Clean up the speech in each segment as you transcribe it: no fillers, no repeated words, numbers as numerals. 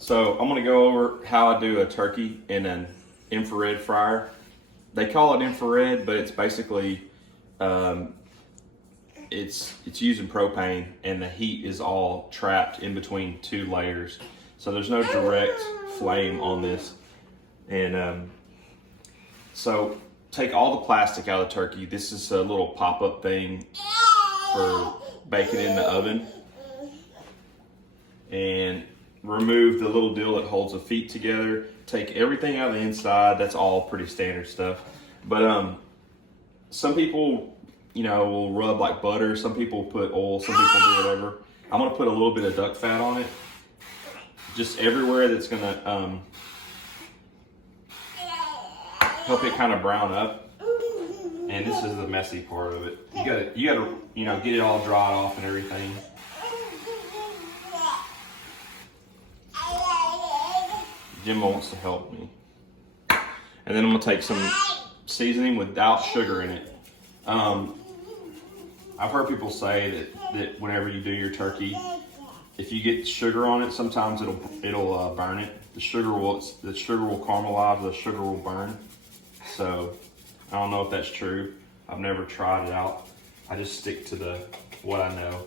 So I'm gonna go over how I do a turkey in an infrared fryer. They call it infrared, but it's basically it's using propane, and the heat is all trapped in between two layers. So there's no direct flame on this. And so take all the plastic out of the turkey. This is a little pop-up thing for baking in the oven. And remove the little deal that holds the feet together. Take everything out of the inside. That's all pretty standard stuff. But some people, will rub like butter. Some people put oil. Some people do whatever. I'm gonna put a little bit of duck fat on it, just everywhere that's gonna help it kind of brown up. And this is the messy part of it. You gotta, get it all dried off and everything. Jim wants to help me. And then I'm gonna take some seasoning without sugar in it. I've heard people say that whenever you do your turkey, if you get sugar on it, sometimes it'll burn it. The sugar will caramelize, the sugar will burn. So I don't know if that's true. I've never tried it out. I just stick to what I know.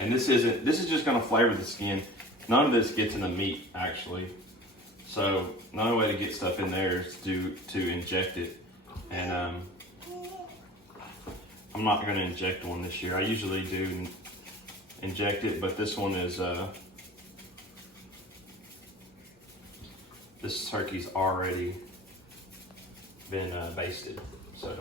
And this is just gonna flavor the skin. None of this gets in the meat, actually. So the only way to get stuff in there is to inject it. And I'm not gonna inject one this year. I usually do inject it, but this one is, this turkey's already been basted, so.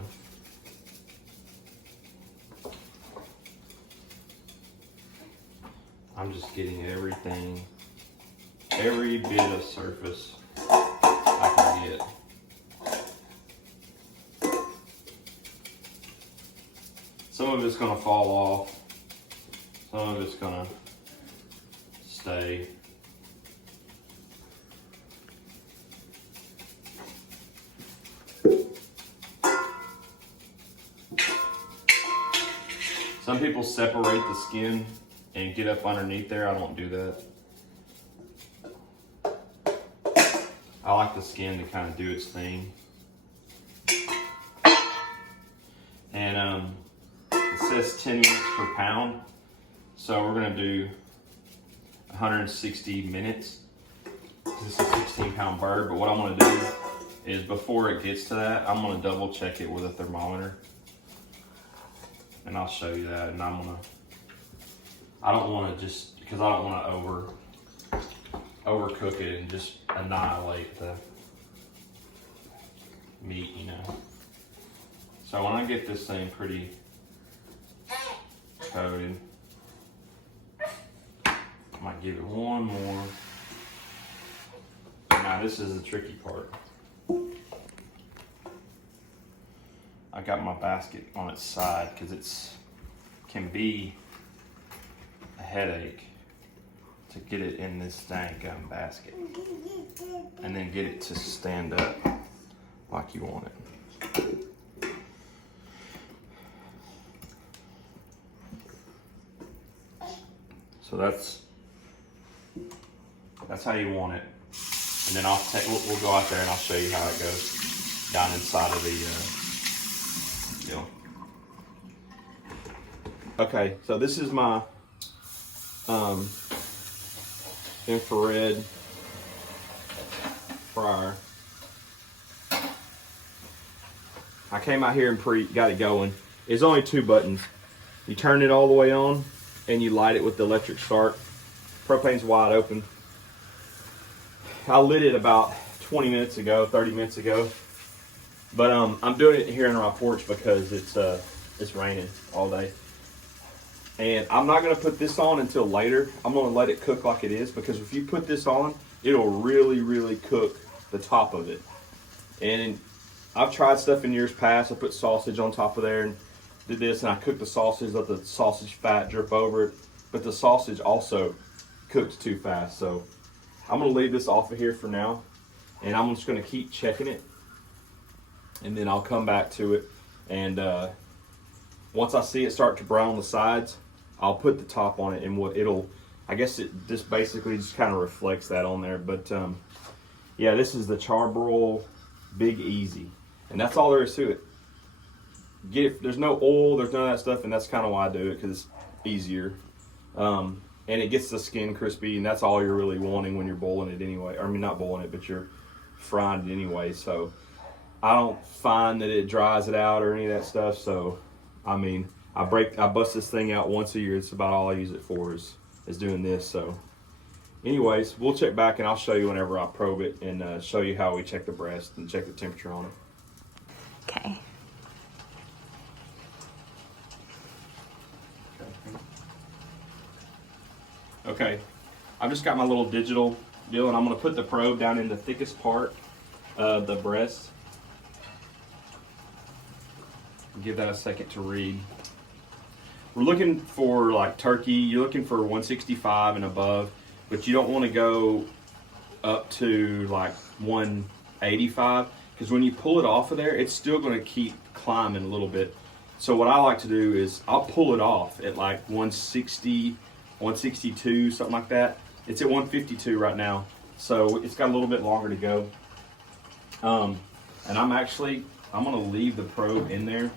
I'm just getting every bit of surface I can get. Some of it's gonna fall off, some of it's gonna stay. Some people separate the skin and get up underneath there. I don't do that. I like the skin to kind of do its thing. And it says 10 minutes per pound. So we're gonna do 160 minutes. This is a 16-pound bird, but what I'm gonna do is before it gets to that, I'm gonna double check it with a thermometer. And I'll show you that, and I don't want to just, because I don't want to overcook it and just annihilate the meat, So when I get this thing pretty coated, I might give it one more. Now this is the tricky part. I got my basket on its side because it can be a headache to get it in this dang gum basket and then get it to stand up like you want it. So that's how you want it. And then we'll go out there and I'll show you how it goes down inside of the deal. Okay, so this is my infrared fryer. I came out here and got it going. It's only 2 buttons. You turn it all the way on and you light it with the electric start. Propane's wide open. I lit it about 20 minutes ago, 30 minutes ago. But I'm doing it here on my porch because it's raining all day. And I'm not gonna put this on until later. I'm gonna let it cook like it is, because if you put this on, it'll really, really cook the top of it. And I've tried stuff in years past. I put sausage on top of there and did this, and I cooked the sausage, let the sausage fat drip over it. But the sausage also cooked too fast. So I'm gonna leave this off of here for now, and I'm just gonna keep checking it. And then I'll come back to it and Once I see it start to brown on the sides, I'll put the top on it, and what it'll, I guess it just basically just kind of reflects that on there. But yeah, this is the CHAR-BROIL Big Easy, and that's all there is to it. There's no oil, there's none of that stuff, and that's kind of why I do it, because it's easier. And it gets the skin crispy, and that's all you're really wanting when you're boiling it anyway. I mean, not boiling it, but you're frying it anyway. So I don't find that it dries it out or any of that stuff. So I mean, I bust this thing out once a year. It's about all I use it for is doing this. So anyways, we'll check back, and I'll show you whenever I probe it, and show you how we check the breast and check the temperature on it. Okay. Okay, I've just got my little digital deal, and I'm going to put the probe down in the thickest part of the breast. Give that a second to read. We're looking for, like, turkey, you're looking for 165 and above, but you don't want to go up to like 185, because when you pull it off of there, it's still going to keep climbing a little bit. So what I like to do is I'll pull it off at like 160, 162, something like that. It's at 152 right now, so it's got a little bit longer to go. And I'm gonna leave the probe in there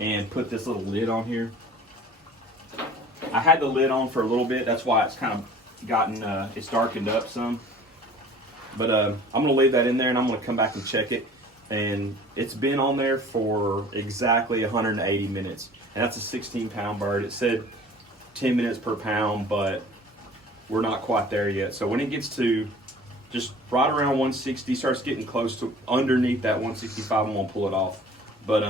and put this little lid on here. I had the lid on for a little bit, that's why it's kind of gotten, it's darkened up some. But I'm gonna leave that in there, and I'm gonna come back and check it. And it's been on there for exactly 180 minutes. And that's a 16-pound bird. It said 10 minutes per pound, but we're not quite there yet. So when it gets to just right around 160, starts getting close to underneath that 165, I'm gonna pull it off. But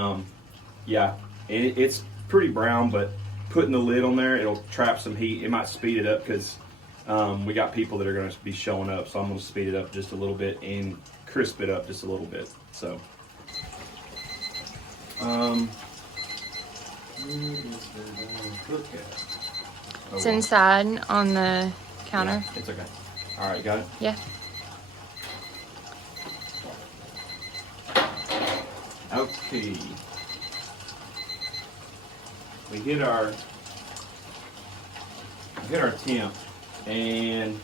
yeah, it's pretty brown, but putting the lid on there, it'll trap some heat. It might speed it up, because we got people that are gonna be showing up, so I'm gonna speed it up just a little bit and crisp it up just a little bit. So It's inside on the counter. Yeah, it's okay. All right, got it? Yeah. Okay. We hit our temp, and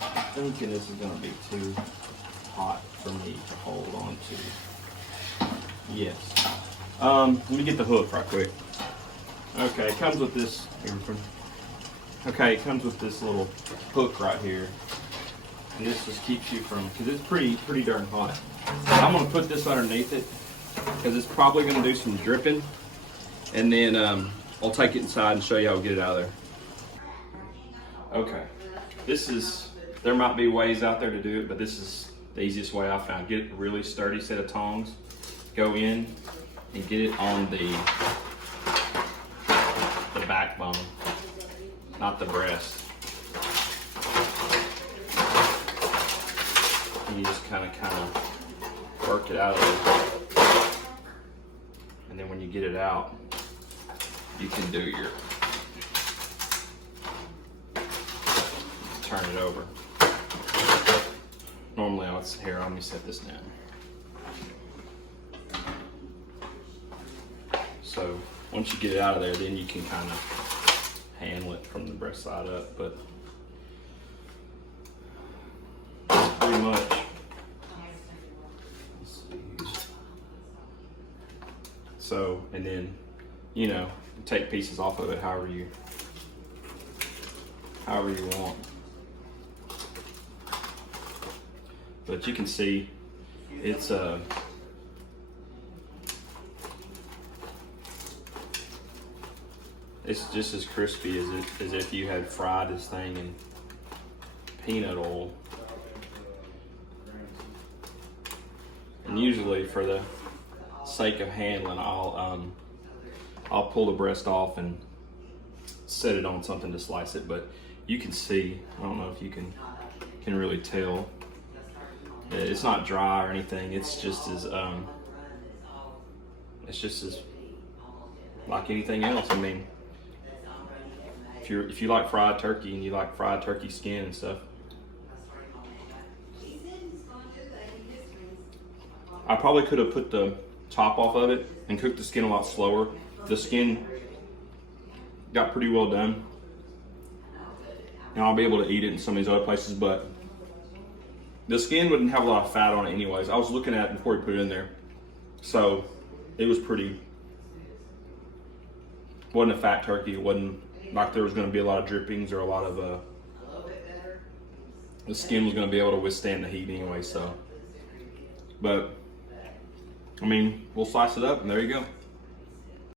I'm thinking this is gonna be too hot for me to hold on to. Yes. Let me get the hook right quick. Okay, it comes with this. Okay, it comes with this little hook right here, and this just keeps you from, because it's pretty darn hot. I'm gonna put this underneath it, because it's probably gonna do some dripping, and then I'll take it inside and show you how we get it out of there. Okay, there might be ways out there to do it, but this is the easiest way I found. Get a really sturdy set of tongs, go in and get it on the backbone, not the breast. And you just kind of work it out of there. And then when you get it out, you can do your, turn it over. Normally here, let me set this down. So once you get it out of there, then you can kind of handle it from the breast side up, but pretty much. So, and then, you know, take pieces off of it however you want. But you can see it's just as crispy as if you had fried this thing in peanut oil. And usually, for the sake of handling, I'll pull the breast off and set it on something to slice it. But you can see, I don't know if you can really tell, it's not dry or anything. It's just as like anything else. I mean, if you like fried turkey and you like fried turkey skin and stuff, I probably could have put the top off of it and cooked the skin a lot slower, The skin got pretty well done. And I'll be able to eat it in some of these other places, but the skin wouldn't have a lot of fat on it anyways. I was looking at it before we put it in there. So it was pretty, wasn't a fat turkey. It wasn't like there was going to be a lot of drippings or a lot of, the skin was going to be able to withstand the heat anyway, so. But, I mean, we'll slice it up and there you go.